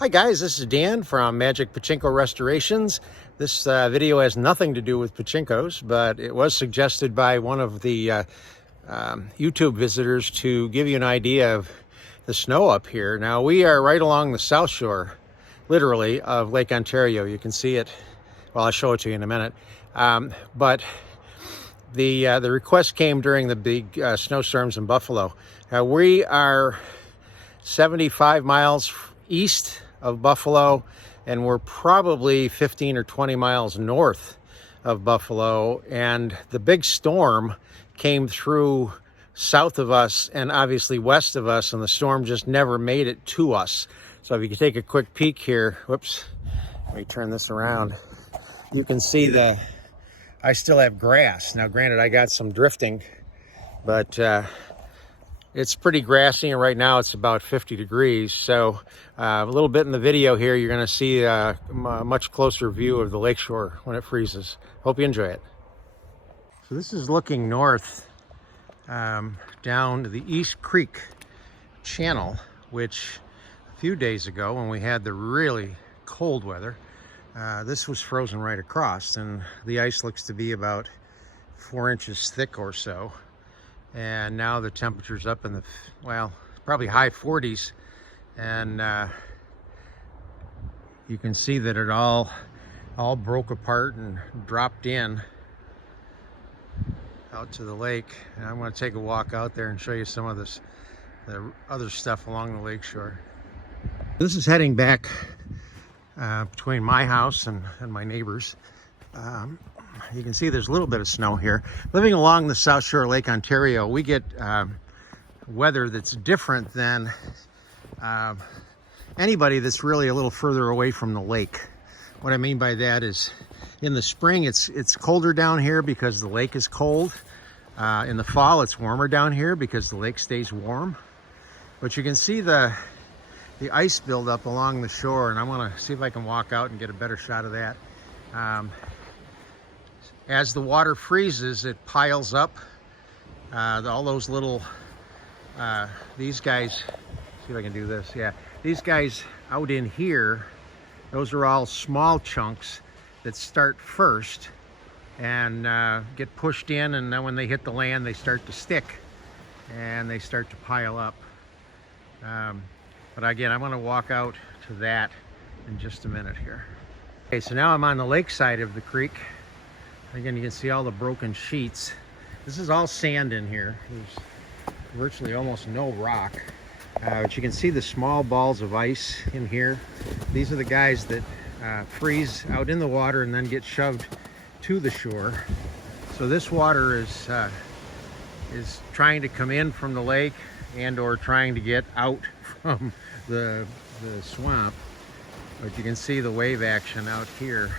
Hi guys, this is Dan from Magic Pachinko Restorations. This video has nothing to do with pachinkos, but it was suggested by one of the YouTube visitors to give you an idea of the snow up here. Now we are right along the south shore, literally, of Lake Ontario. You can see it. Well, I'll show it to you in a minute. But the request came during the big snowstorms in Buffalo. We are 75 miles east of Buffalo, and we're probably 15 or 20 miles north of Buffalo, and the big storm came through south of us and obviously west of us, and the storm just never made it to us. So if you could take a quick peek here, whoops, let me turn this around. You can see I still have grass. Now granted, I got some drifting, but it's pretty grassy, and right now it's about 50 degrees. So a little bit in the video here, you're going to see a much closer view of the lakeshore when it freezes. Hope you enjoy it. So this is looking north down to the East Creek channel, which a few days ago when we had the really cold weather, this was frozen right across, and the ice looks to be about 4 inches thick or so. And now the temperature's up in the, well, probably high 40s, and you can see that it all broke apart and dropped in out to the lake. And I'm going to take a walk out there and show you some of the other stuff along the lakeshore. This is heading back between my house and my neighbors. You can see there's a little bit of snow here. Living along the south shore of Lake Ontario, we get weather that's different than anybody that's really a little further away from the lake. What I mean by that is in the spring it's colder down here because the lake is cold. In the fall it's warmer down here because the lake stays warm. But you can see the ice buildup along the shore, and I want to see if I can walk out and get a better shot of that. As the water freezes, it piles up. All those little, these guys, see if I can do this, yeah. These guys out in here, those are all small chunks that start first and get pushed in, and then when they hit the land, they start to stick and they start to pile up. But again, I'm gonna walk out to that in just a minute here. Okay, so now I'm on the lake side of the creek. Again, you can see all the broken sheets. This is all sand in here. There's virtually almost no rock. But you can see the small balls of ice in here. These are the guys that freeze out in the water and then get shoved to the shore. So this water is trying to come in from the lake and or trying to get out from the swamp. But you can see the wave action out here.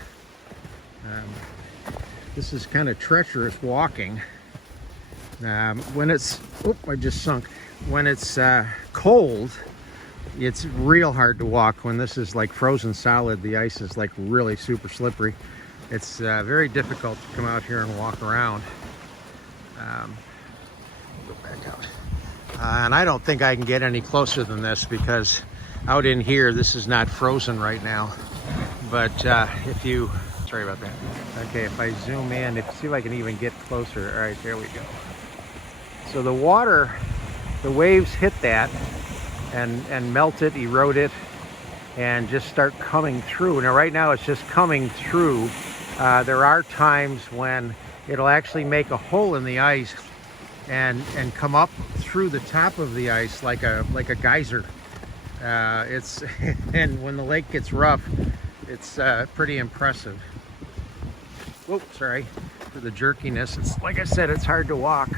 This is kind of treacherous walking. When it's, I just sunk. When it's cold, it's real hard to walk. When this is like frozen solid, the ice is like really super slippery. It's very difficult to come out here and walk around. Go back out. And I don't think I can get any closer than this because out in here, this is not frozen right now. But if you, sorry about that. Okay, if I zoom in, see if I can even get closer. All right, there we go. So the water, the waves hit that and melt it, erode it, and just start coming through. Now right now it's just coming through. There are times when it'll actually make a hole in the ice and come up through the top of the ice like a geyser. And when the lake gets rough, it's pretty impressive. Whoa, sorry for the jerkiness. It's like I said, it's hard to walk,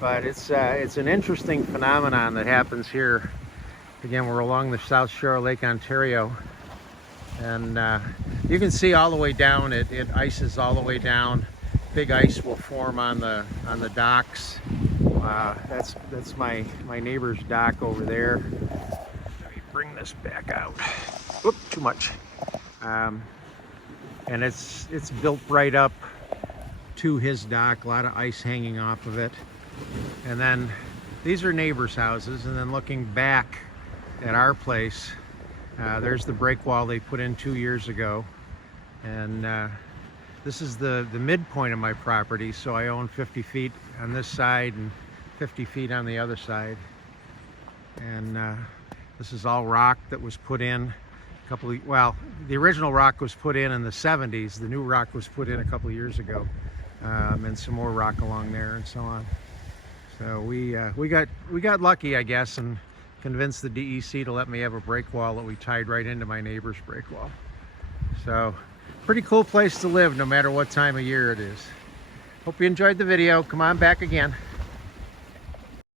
but it's an interesting phenomenon that happens here. Again, we're along the south shore of Lake Ontario, and you can see all the way down. It ices all the way down. Big ice will form on the docks. That's my neighbor's dock over there. Let me bring this back out. Whoop, too much. And it's built right up to his dock, a lot of ice hanging off of it. And then these are neighbors' houses, and then looking back at our place, There's the break wall they put in 2 years ago. And this is the midpoint of my property, so I own 50 feet on this side and 50 feet on the other side. And this is all rock that was put in well, the original rock was put in the 70s. The new rock was put in a couple of years ago, and some more rock along there and so on. So we got lucky, I guess, and convinced the DEC to let me have a break wall that we tied right into my neighbor's break wall. So pretty cool place to live no matter what time of year it is. Hope you enjoyed the video. Come on back again.